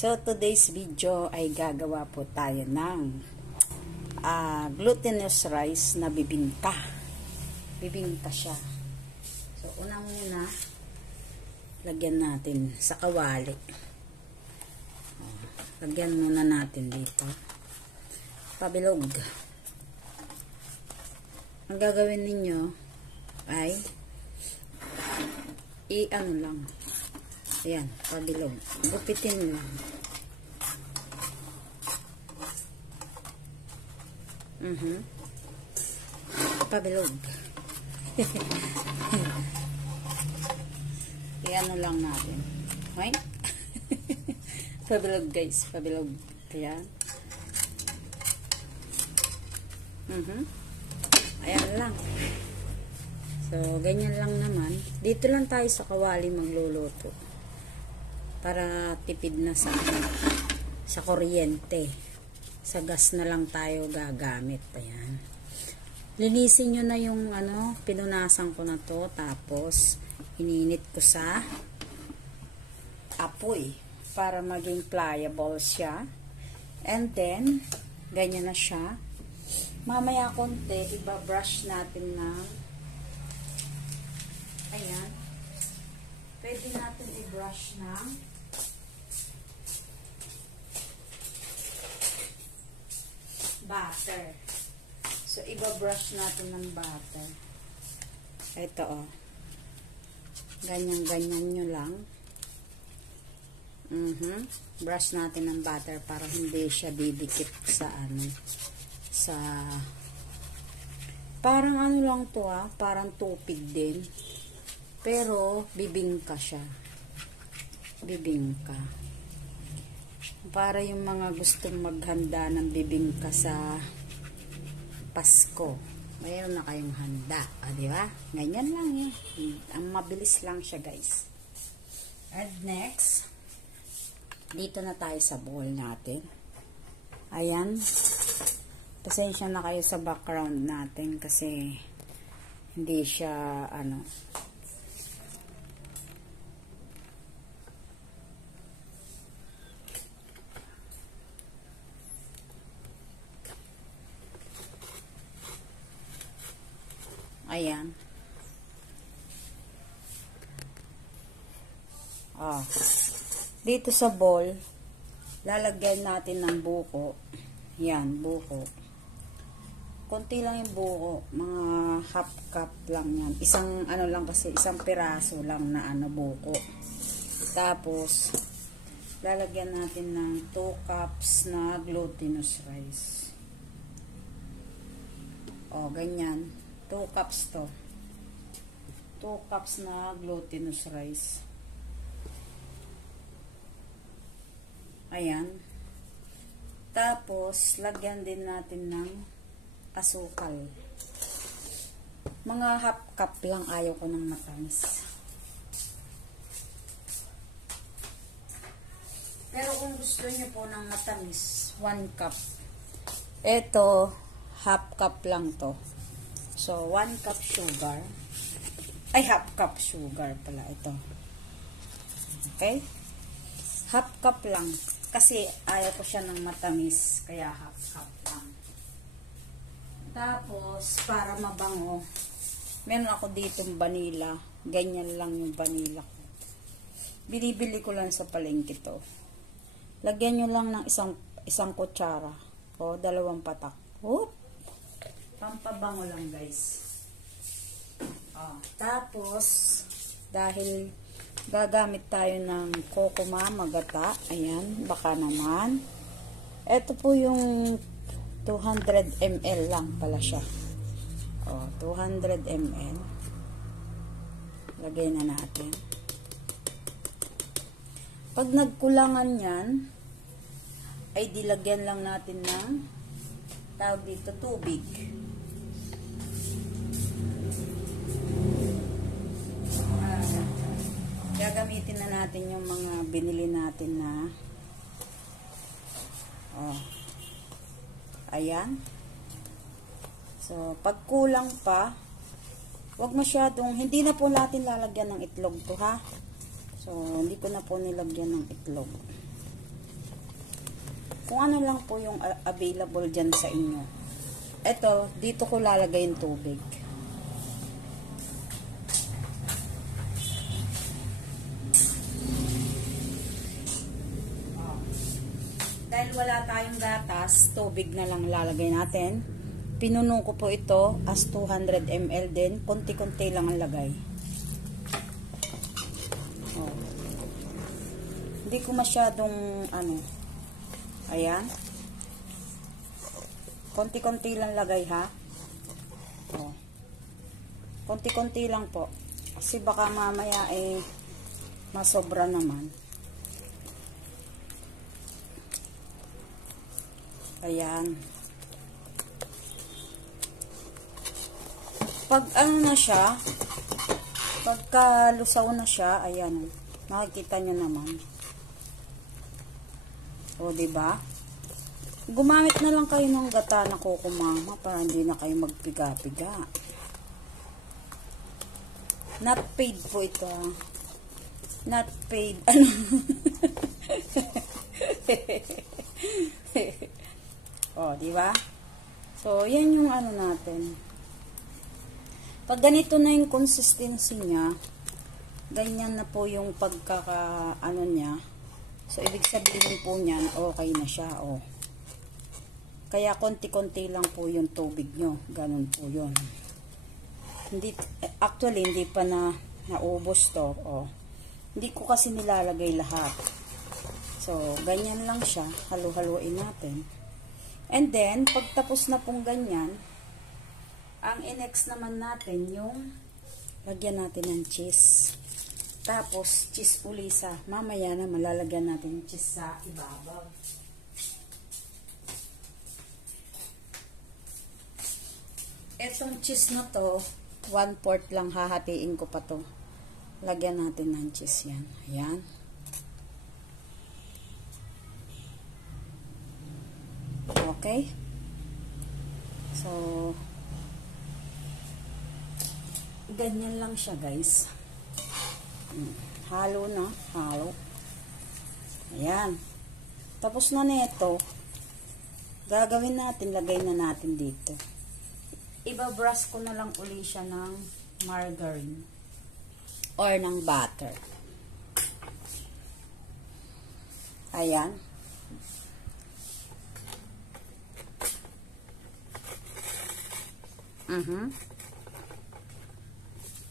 So, today's video ay gagawa po tayo ng glutinous rice na bibingka. Bibingka siya. So, unang muna, lagyan natin sa kawali. Lagyan muna natin dito. Pabilog. Ang gagawin ninyo ay i-ano lang. Ayan, pabilog. Gupitin lang. Pabilog. I-ano lang natin. Okay? Pabilog guys, pabilog. Ayan. Ayan lang. So, ganyan lang naman. Dito lang tayo sa kawali magluluto. Para tipid na sa kuryente. Sa gas na lang tayo gagamit. Ayan. Linisin nyo na yung pinunasan ko na to. Tapos, ininit ko sa apoy. Para maging pliable siya. And then, ganyan na siya. Mamaya konti, iba-brush natin ng ayan. Pwede natin i-brush ng butter. So, iba-brush natin ng butter. Ito, oh. Ganyan-ganyan nyo lang. Brush natin ng butter para hindi siya didikit sa parang lang to parang tupig din. Pero, bibingka siya. Bibingka. Para yung mga gustong maghanda ng bibingka sa Pasko. Mayroon na kayong handa. Di ba? Ganyan lang yan. Ang mabilis lang siya guys. And next, dito na tayo sa bowl natin. Ayan. Pasensya na kayo sa background natin kasi hindi siya ayan. Dito sa bowl, lalagyan natin ng buko. Yan, buko. Konti lang yung buko. Mga half cup lang yan. Isang lang kasi, isang piraso lang na buko. Tapos, lalagyan natin ng 2 cups na glutinous rice. Ganyan. 2 cups to. 2 cups na glutinous rice. Ayan. Tapos, lagyan din natin ng asukal. Mga half cup lang. Ayaw ko ng matamis. Pero kung gusto nyo po ng matamis, 1 cup. Ito, half cup lang to. So, 1 cup sugar. Ay, half cup sugar pala ito. Okay? Half cup lang. Kasi, ayaw ko siya ng matamis. Kaya, half cup lang. Tapos, para mabango, meron ako ditong vanilla. Ganyan lang yung vanilla ko. Binibili ko lang sa palengke to. Lagyan nyo lang ng isang kutsara. O, 2 patak. Pampabango lang, guys. Tapos, dahil gagamit tayo ng kokoma magata. Ayan, baka naman. Ito po yung 200 ml lang pala siya. 200 ml. Lagay na natin. Pag nagkulangan yan, ay dilagyan lang natin ng tawag dito, tubig. Gagamitin na natin yung mga binili natin na ayan. So, pag kulang pa, wag masyadong, hindi na po natin lalagyan ng itlog to ha. So, hindi ko na po nilagyan ng itlog. Kung ano lang po yung available dyan sa inyo. Ito, dito ko lalagay yung tubig. Dahil wala tayong gatas, tubig na lang lalagay natin. Pinuno ko po ito as 200 ml din. Konti-konti lang ang lagay. Oh. Hindi ko masyadong ayan. Konti-konti lang lagay ha. Oh. Konti-konti lang po. Kasi baka mamaya masobra naman. Ayan. Pag na siya, pagka lusaw na siya, ayan, makikita nyo naman. O, diba? Gumamit na lang kayo ng gata na kukumama para hindi na kayo magpiga-piga. Not paid po ito. Not paid. O, diba? So, yan yung natin. Pag ganito na yung consistency niya, ganyan na po yung niya. So, ibig sabihin po niyan, okay na siya, o. Kaya, konti-konti lang po yung tubig nyo. Ganun po yun. Actually, hindi pa naubos to, o. Hindi ko kasi nilalagay lahat. So, ganyan lang siya. Halo-haloin natin. And then, pagtapos na pong ganyan, ang i-next naman natin yung lagyan natin ng cheese. Tapos, cheese uli mamaya na malalagyan natin yung cheese sa ibabaw. Etong cheese na to, 1/4 lang hahatiin ko pa to. Lagyan natin ng cheese yan. Ayan. Okay? So, ganyan lang siya, guys. Halo na. Halo. Ayan. Tapos na nito, gagawin natin, lagay na natin dito. Ibabrush ko na lang uli siya ng margarine or ng butter. Ayan.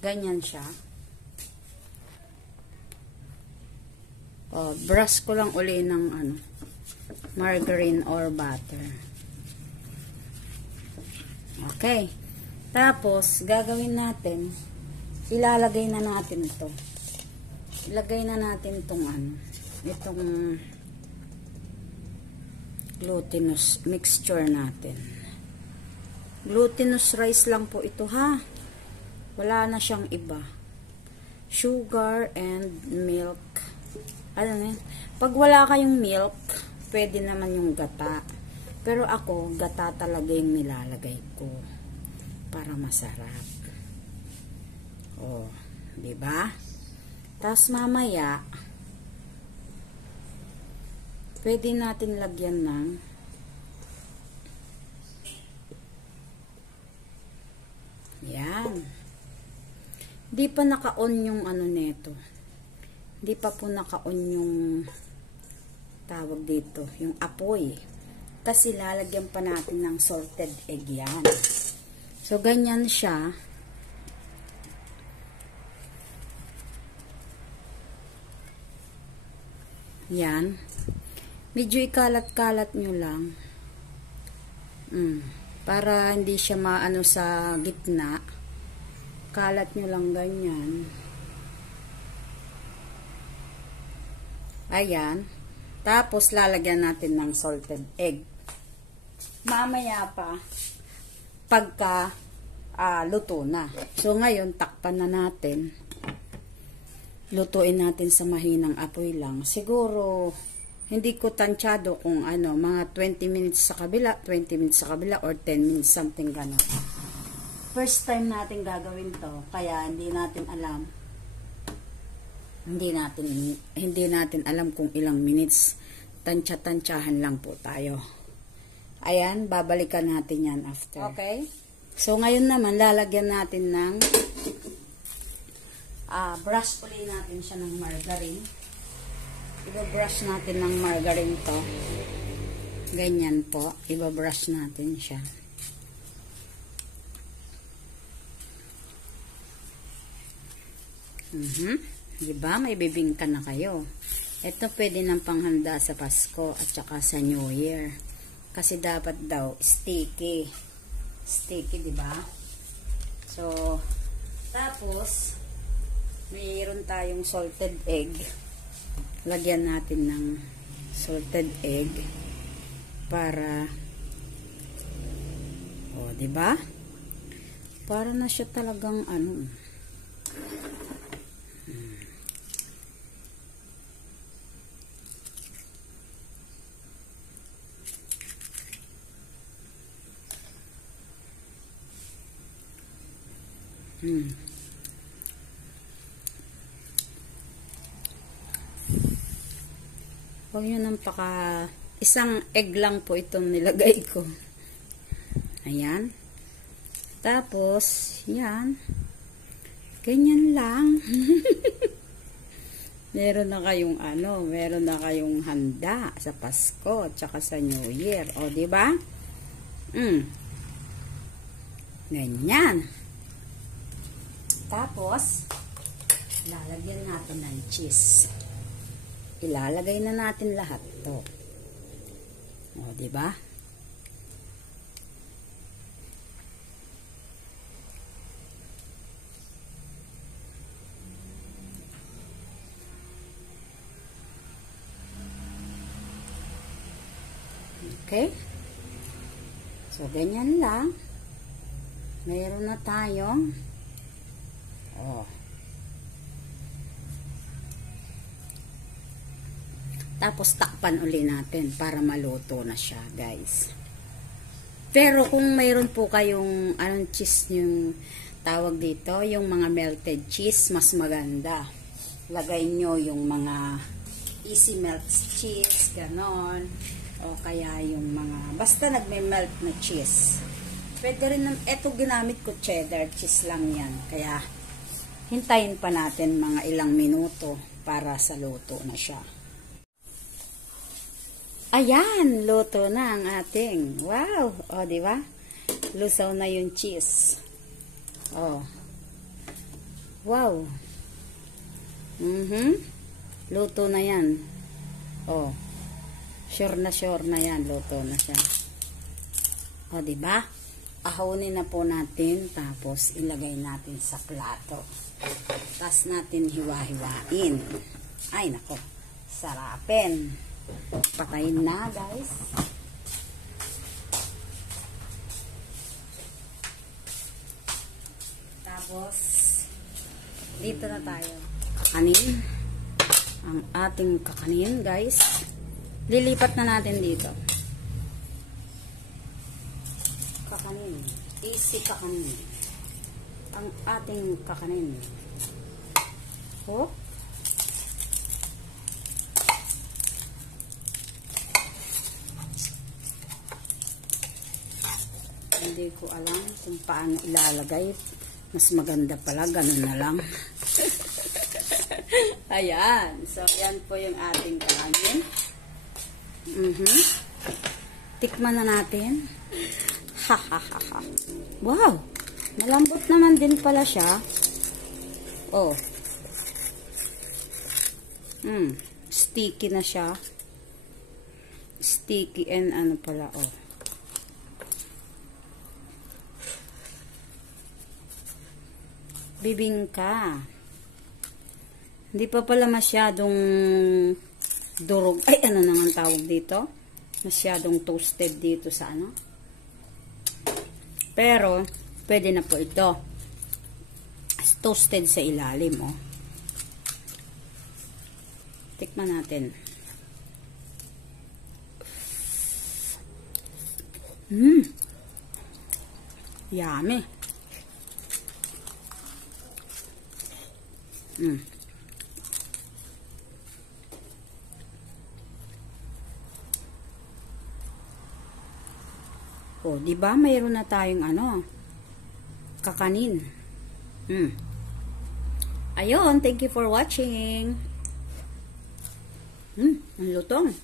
Ganyan siya. O, brush ko lang uli ng margarine or butter. Okay. Tapos, gagawin natin, ilalagay na natin ito. Ilagay na natin itong itong glutinous mixture natin. Glutinous rice lang po ito ha. Wala na siyang iba. Sugar and milk. Pag wala kayong milk, pwede naman yung gata. Pero ako, gata talaga yung nilalagay ko. Para masarap. O, diba? Tapos mamaya, pwede natin lagyan ng yan. Di pa naka-on yung neto. Di pa po naka-on yung tawag dito, yung apoy. Kasi lalagyan pa natin ng salted egg yan. So, ganyan siya. Yan. Medyo ikalat-kalat nyo lang. Para hindi siya maano sa gitna. Kalat nyo lang ganyan. Ayan. Tapos, lalagyan natin ng salted egg. Mamaya pa, pagka luto na. So, ngayon, takpan na natin. Lutuin natin sa mahinang apoy lang. Siguro, hindi ko tansyado kung mga 20 minutes sa kabila, 20 minutes sa kabila, or 10 minutes, something gano'n. First time natin gagawin to, kaya hindi natin alam. Hindi natin alam kung ilang minutes. Tansya-tansyahan lang po tayo. Ayan, babalikan natin yan after. Okay? So, ngayon naman, lalagyan natin ng brush ulit natin siya ng margarine. Iba-brush natin ng margarine to. Ganyan po. Iba-brush natin siya. Diba? May bibingka na kayo. Ito pwede ng panghanda sa Pasko at saka sa New Year. Kasi dapat daw sticky. Sticky, diba? So, tapos, mayroon tayong salted egg. Lagyan natin ng salted egg para, diba? Para na siya talagang ano. Huwag nyo nang isang egg lang po itong nilagay ko. Ayan. Tapos, yan. Ganyan lang. Meron na kayong meron na kayong handa sa Pasko at saka sa New Year. O, diba? Ganyan. Tapos, lalagyan natin ng cheese. Ilalagay na natin lahat to. O, diba? Okay? So, ganyan lang. Mayroon na tayong tapos takpan uli natin para maluto na siya, guys. Pero kung mayroon po kayong anong cheese yung tawag dito, yung mga melted cheese, mas maganda. Lagay nyo yung mga easy melt cheese, ganon. O kaya yung mga basta nagme-melt na cheese. Pwede rin, eto ginamit ko cheddar cheese lang yan. Kaya hintayin pa natin mga ilang minuto para sa luto na siya. Ayan, luto na ang ating. Wow! O, di ba? Lusaw na yung cheese. Oh. Wow. Luto na yan. Oh. Sure na yan. Luto na siya. O, di ba? Ahonin na po natin. Tapos, ilagay natin sa plato. Tapos natin hiwa-hiwain. Ay, nako. Sarapin. Patayin na, guys. Tapos, dito na tayo. Kakanin. Ang ating kakanin, guys. Lilipat na natin dito. Kakanin. Easy kakanin. Ang ating kakanin. Oh. Hindi ko alam kung paano ilalagay. Mas maganda pala, ganun na lang. Ayan. So, yan po yung ating kanin. Tikman na natin. Ha, ha, ha, ha. Wow! Malambot naman din pala siya. Oh. Sticky na siya. Sticky and ano pala, oh. Bibingka. Hindi pa pala masyadong durog. Ay, ano naman tawag dito? Masyadong toasted dito sa ano. Pero, pwede na po ito. Toasted sa ilalim, oh. Tikman natin. Yummy. O, di ba mayroon na tayong ano, kakanin. Ayun, thank you for watching. Ang lutong.